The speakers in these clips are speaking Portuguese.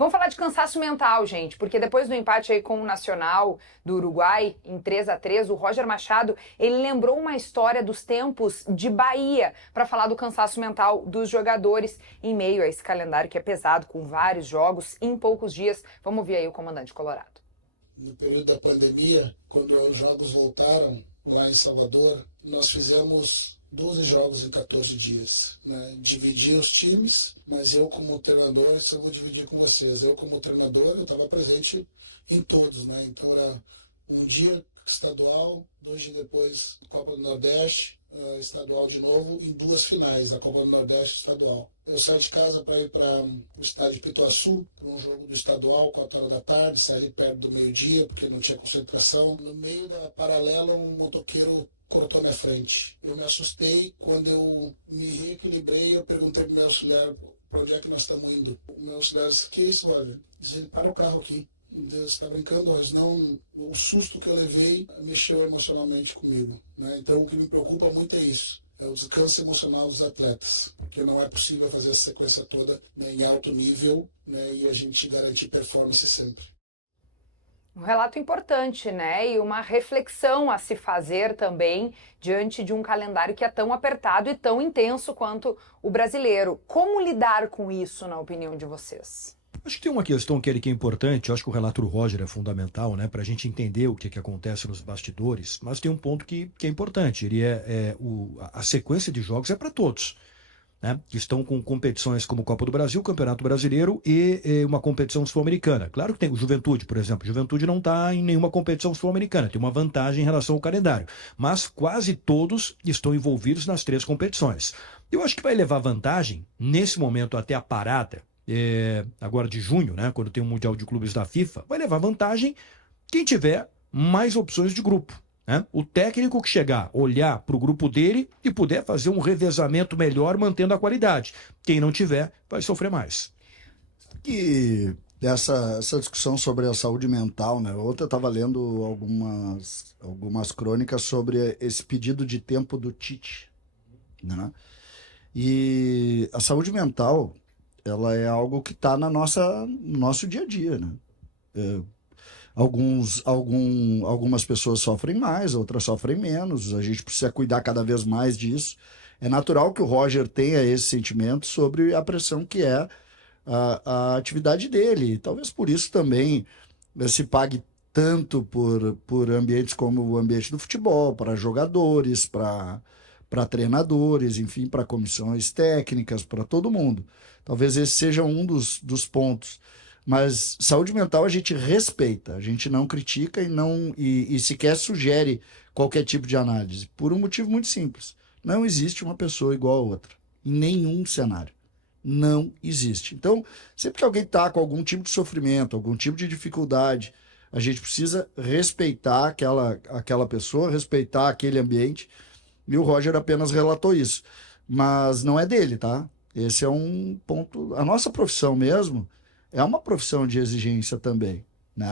Vamos falar de cansaço mental, gente, porque depois do empate aí com o Nacional do Uruguai, em 3-3, o Roger Machado, ele lembrou uma história dos tempos de Bahia para falar do cansaço mental dos jogadores em meio a esse calendário que é pesado, com vários jogos em poucos dias. Vamos ver aí o comandante colorado. No período da pandemia, quando os jogos voltaram lá em Salvador, nós fizemos 12 jogos em 14 dias. Né? Dividi os times, mas eu como treinador, isso eu vou dividir com vocês. Eu como treinador, eu estava presente em todos. Né? Então era um dia estadual, 2 dias depois Copa do Nordeste, estadual de novo, em 2 finais, a Copa do Nordeste estadual. Eu saí de casa para ir para o estádio de Pituaçu, para um jogo do estadual, 4 horas da tarde, saí perto do meio-dia, porque não tinha concentração. No meio da paralela, um motoqueiro cortou minha frente. Eu me assustei, quando eu me reequilibrei, eu perguntei para o meu auxiliar, para onde é que nós estamos indo? O meu auxiliar disse, que isso, olha? Diz ele, para o carro aqui. Deus está brincando, mas não, o susto que eu levei mexeu emocionalmente comigo. Né? Então o que me preocupa muito é isso, é o descanso emocional dos atletas, porque não é possível fazer essa sequência toda, né, em alto nível, né, e a gente garantir performance sempre. Um relato importante, né? E uma reflexão a se fazer também diante de um calendário que é tão apertado e tão intenso quanto o brasileiro. Como lidar com isso, na opinião de vocês? Acho que tem uma questão que é importante, eu acho que o relato do Roger é fundamental, né, para a gente entender o que acontece nos bastidores, mas tem um ponto que é importante, ele a sequência de jogos é para todos, né, que estão com competições como Copa do Brasil, Campeonato Brasileiro e uma competição sul-americana. Claro que tem o Juventude, por exemplo, Juventude não está em nenhuma competição sul-americana, tem uma vantagem em relação ao calendário, mas quase todos estão envolvidos nas 3 competições. Eu acho que vai levar vantagem, nesse momento até a parada, agora de junho, né, quando tem o Mundial de Clubes da FIFA, vai levar vantagem quem tiver mais opções de grupo. Né? O técnico que chegar, olhar para o grupo dele e puder fazer um revezamento melhor, mantendo a qualidade. Quem não tiver, vai sofrer mais. E essa discussão sobre a saúde mental, né? Ontem eu estava lendo algumas crônicas sobre esse pedido de tempo do Tite. Né? E a saúde mental, ela é algo que está no nosso dia a dia, né? Algumas pessoas sofrem mais, outras sofrem menos. A gente precisa cuidar cada vez mais disso. É natural que o Roger tenha esse sentimento sobre a pressão que é a atividade dele. Talvez por isso também se pague tanto por ambientes como o ambiente do futebol, para jogadores, para treinadores, enfim, para comissões técnicas, para todo mundo. Talvez esse seja um dos pontos. Mas saúde mental a gente respeita, a gente não critica e sequer sugere qualquer tipo de análise, por um motivo muito simples. Não existe uma pessoa igual a outra, em nenhum cenário. Não existe. Então, sempre que alguém está com algum tipo de sofrimento, algum tipo de dificuldade, a gente precisa respeitar aquela pessoa, respeitar aquele ambiente. E o Roger apenas relatou isso. Mas não é dele, tá? Esse é um ponto. A nossa profissão mesmo é uma profissão de exigência também. Né?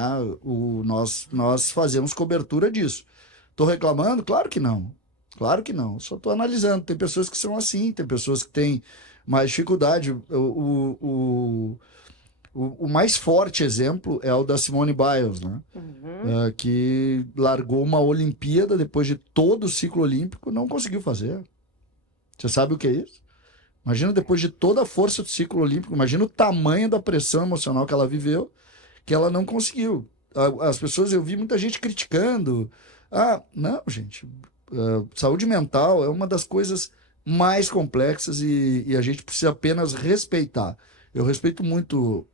Nós fazemos cobertura disso. Estou reclamando? Claro que não. Claro que não. Só estou analisando. Tem pessoas que são assim, tem pessoas que têm mais dificuldade. O mais forte exemplo é o da Simone Biles, né? Que largou uma Olimpíada depois de todo o ciclo olímpico, não conseguiu fazer. Você sabe o que é isso? Imagina depois de toda a força do ciclo olímpico, imagina o tamanho da pressão emocional que ela viveu, que ela não conseguiu. As pessoas, eu vi muita gente criticando. Não, gente, saúde mental é uma das coisas mais complexas e a gente precisa apenas respeitar. Eu respeito muito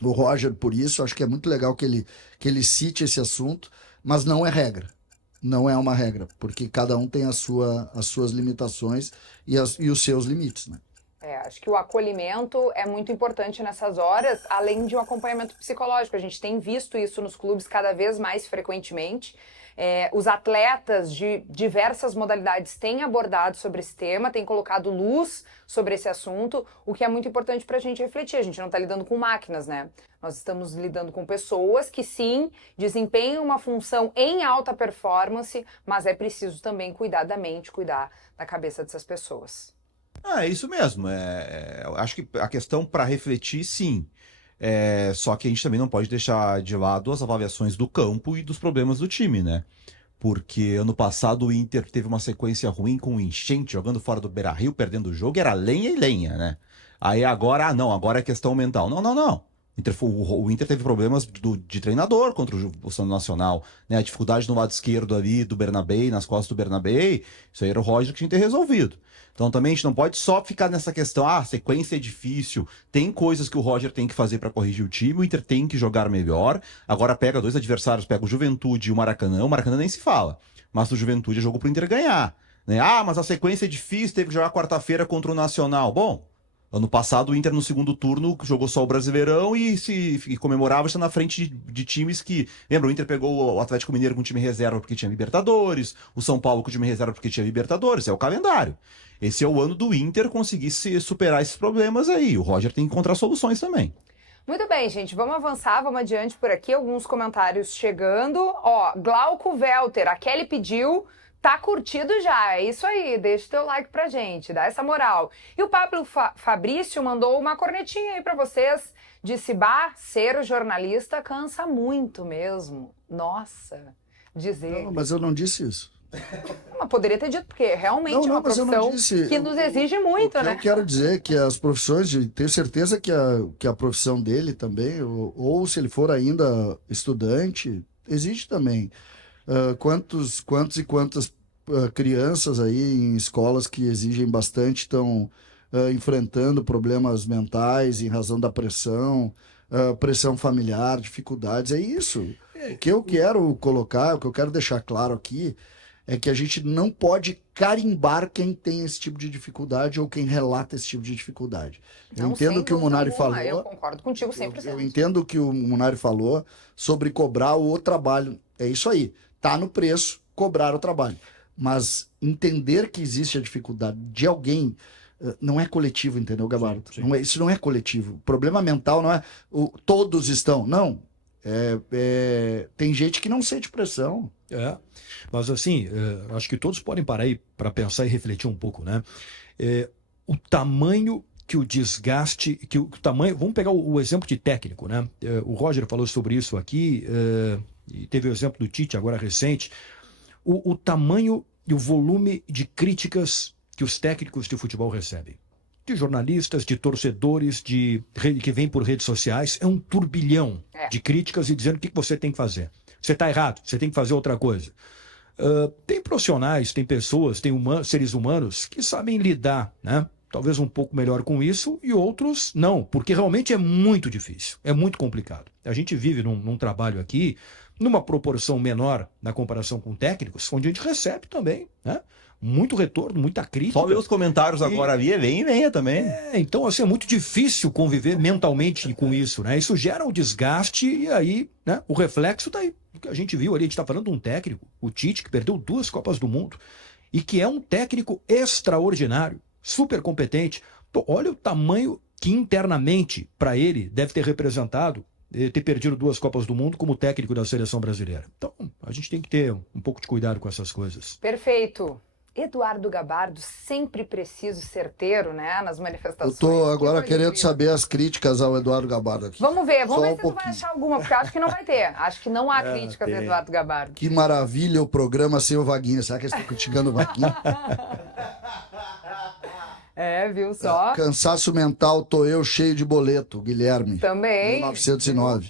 o Roger por isso, acho que é muito legal que ele cite esse assunto, mas não é regra. Não é uma regra, porque cada um tem as suas limitações e os seus limites, né? Acho que o acolhimento é muito importante nessas horas, além de um acompanhamento psicológico. A gente tem visto isso nos clubes cada vez mais frequentemente. Os atletas de diversas modalidades têm abordado sobre esse tema, têm colocado luz sobre esse assunto, o que é muito importante para a gente refletir. A gente não está lidando com máquinas, né? Nós estamos lidando com pessoas que, sim, desempenham uma função em alta performance, mas é preciso também cuidar da mente, cuidar da cabeça dessas pessoas. É isso mesmo. Acho que a questão para refletir, sim. Só que a gente também não pode deixar de lado as avaliações do campo e dos problemas do time, né? Porque ano passado o Inter teve uma sequência ruim com o Enchente, jogando fora do Beira-Rio, perdendo o jogo, era lenha e lenha, né? Aí agora, não, agora é questão mental. Não, não, não. O Inter teve problemas de treinador contra o Santos Nacional, né? A dificuldade no lado esquerdo ali do Bernabé, nas costas do Bernabé, isso aí era o Roger que tinha que ter resolvido. Então também a gente não pode só ficar nessa questão, a sequência é difícil, tem coisas que o Roger tem que fazer para corrigir o time, o Inter tem que jogar melhor. Agora pega dois adversários, pega o Juventude e o Maracanã nem se fala, mas o Juventude é jogo pro Inter ganhar, né? Mas a sequência é difícil, teve que jogar quarta-feira contra o Nacional. Bom, ano passado o Inter no segundo turno jogou só o Brasileirão e comemorava estar na frente de times que... Lembra, o Inter pegou o Atlético Mineiro com time reserva porque tinha Libertadores, o São Paulo com time reserva porque tinha Libertadores, é o calendário. Esse é o ano do Inter conseguir superar esses problemas aí. O Roger tem que encontrar soluções também. Muito bem, gente. Vamos avançar, vamos adiante por aqui. Alguns comentários chegando. Ó, Glauco Welter, a Kelly pediu, tá curtido já. É isso aí, deixa o teu like pra gente, dá essa moral. E o Pablo Fabrício mandou uma cornetinha aí pra vocês. Disse, ser jornalista cansa muito mesmo. Nossa, dizer... Não, mas eu não disse isso. Mas poderia ter dito, porque realmente é uma profissão que nos exige muito, né? Eu quero dizer que as profissões, tenho certeza que a profissão dele também, ou se ele for ainda estudante, exige também. Quantas crianças aí em escolas que exigem bastante estão enfrentando problemas mentais em razão da pressão, pressão familiar, dificuldades, é isso. O que eu quero colocar, o que eu quero deixar claro aqui, é que a gente não pode carimbar quem tem esse tipo de dificuldade ou quem relata esse tipo de dificuldade. Eu entendo o que o Munari falou. Eu concordo contigo 100%. Eu entendo o que o Munari falou sobre cobrar o trabalho. É isso aí. Tá no preço, cobrar o trabalho. Mas entender que existe a dificuldade de alguém não é coletivo, entendeu, Gabardo? Sim. Isso não é coletivo. O problema mental não é todos estão. Não. Tem gente que não sente pressão. Mas assim, acho que todos podem parar aí para pensar e refletir um pouco, né? O tamanho que o desgaste, que o tamanho... Vamos pegar o exemplo de técnico, né? O Roger falou sobre isso aqui, e teve o exemplo do Tite, agora recente. O tamanho e o volume de críticas que os técnicos de futebol recebem. De jornalistas, de torcedores, que vêm por redes sociais, é um turbilhão de críticas e dizendo o que você tem que fazer. Você está errado, você tem que fazer outra coisa. Tem profissionais, tem pessoas, tem seres humanos que sabem lidar, né? Talvez um pouco melhor com isso e outros não, porque realmente é muito difícil, é muito complicado. A gente vive num trabalho aqui, numa proporção menor na comparação com técnicos, onde a gente recebe também, né? Muito retorno, muita crítica. Só ver os comentários agora ali, venha também. Então, assim, é muito difícil conviver mentalmente com isso, né? Isso gera um desgaste e aí, né, o reflexo tá aí. O que a gente viu ali, a gente está falando de um técnico, o Tite, que perdeu 2 Copas do Mundo e que é um técnico extraordinário, super competente. Pô, olha o tamanho que internamente, para ele, deve ter representado ter perdido 2 Copas do Mundo como técnico da seleção brasileira. Então, a gente tem que ter um pouco de cuidado com essas coisas. Perfeito. Eduardo Gabardo, sempre preciso, certeiro, né, nas manifestações. Eu tô agora querendo saber as críticas ao Eduardo Gabardo aqui. Vamos ver se tu vai achar alguma, porque eu acho que não vai ter. Acho que não há críticas do Eduardo Gabardo. Que maravilha o programa sem o Vaguinha. Será que eles estão criticando o Vaguinha? Viu só? Cansaço mental, tô eu cheio de boleto, Guilherme. Também. 1909.